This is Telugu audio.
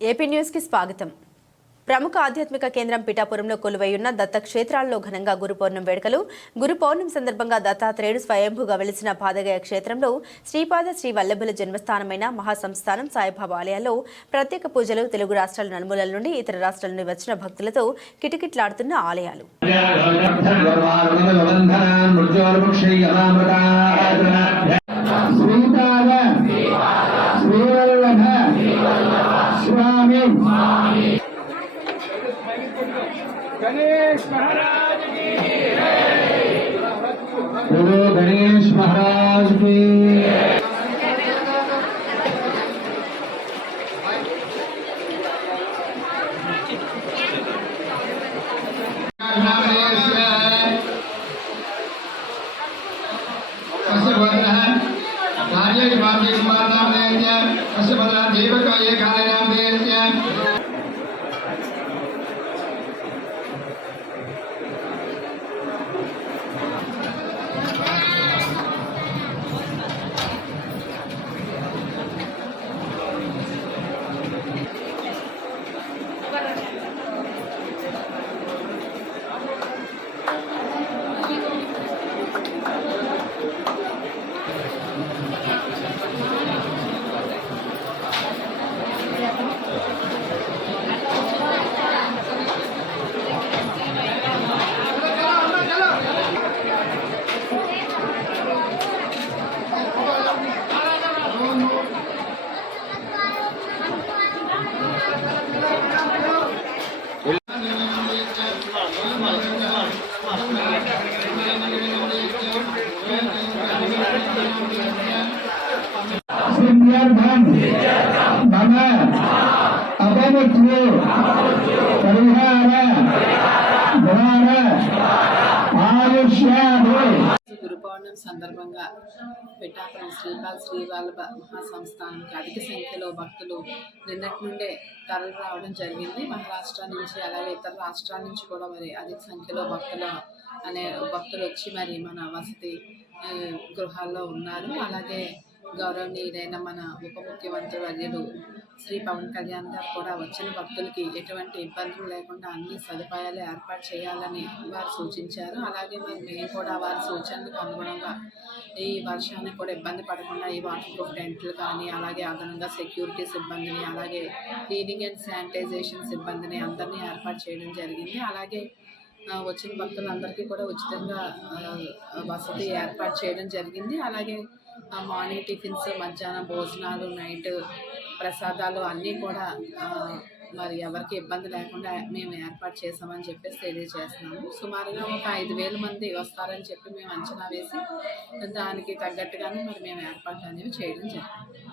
ఏపీ న్యూస్ కి స్వాగతం. ప్రముఖ ఆధ్యాత్మిక కేంద్రం పిఠాపురంలో కొలువైయున్న దత్త క్షేత్రాల్లో ఘనంగా గురు పౌర్ణమి వేడుకలు. గురు పౌర్ణమి సందర్భంగా దత్తాత్రేయుడు స్వయంభూగా వెలిసిన పాదగయ క్షేత్రంలో శ్రీపాద శ్రీ వల్లభుల జన్మస్థానమైన మహాసంస్థానం సాయిబాబా ఆలయాల్లో ప్రత్యేక పూజలు. తెలుగు రాష్ట్రాల నలుమూలల నుండి ఇతర రాష్ట్రాల నుండి వచ్చిన భక్తులతో కిటకిటలాడుతున్న ఆలయాలు. गणेश महाराज की जय। बोलो गणेश महाराज की। గురు పౌర్ణమి సందర్భంగా పిఠాపురం శ్రీ వల్లభ మహాసంస్థానానికి అధిక సంఖ్యలో భక్తులు నిన్నటి నుండే తరలి రావడం జరిగింది. మహారాష్ట్ర నుంచి అలాగే ఇతర రాష్ట్రాల నుంచి కూడా మరి అధిక సంఖ్యలో భక్తులు వచ్చి మరి మన వసతి గృహాల్లో ఉన్నారు. అలాగే గౌరవనీయులైన మన ఉప ముఖ్యమంత్రి వర్యులు శ్రీ పవన్ కళ్యాణ్ గారు కూడా వచ్చిన భక్తులకి ఎటువంటి ఇబ్బందులు లేకుండా అన్ని సదుపాయాలు ఏర్పాటు చేయాలని వారు సూచించారు. అలాగే మరి మేము కూడా వారి సూచనలకు అనుగుణంగా ఈ వర్షానికి కూడా ఇబ్బంది పడకుండా ఈ వాటర్ ప్రూఫ్ టెంట్లు కానీ అలాగే అదనంగా సెక్యూరిటీ సిబ్బందిని అలాగే క్లీనింగ్ అండ్ శానిటైజేషన్ సిబ్బందిని అందరినీ ఏర్పాటు చేయడం జరిగింది. అలాగే వచ్చిన భక్తులందరికీ కూడా ఉచితంగా వసతి ఏర్పాటు చేయడం జరిగింది. అలాగే మార్నింగ్ టిఫిన్స్, మధ్యాహ్నం భోజనాలు, నైట్ ప్రసాదాలు అన్నీ కూడా మరి ఎవరికి ఇబ్బంది లేకుండా మేము ఏర్పాటు చేసామని చెప్పేసి తెలియజేస్తున్నాము. సుమారుగా ఒక 5,000 మంది వస్తారని చెప్పి మేము అంచనా వేసి దానికి తగ్గట్టుగానే మరి మేము ఏర్పాట్లు అనేవి చేయడం జరిగింది.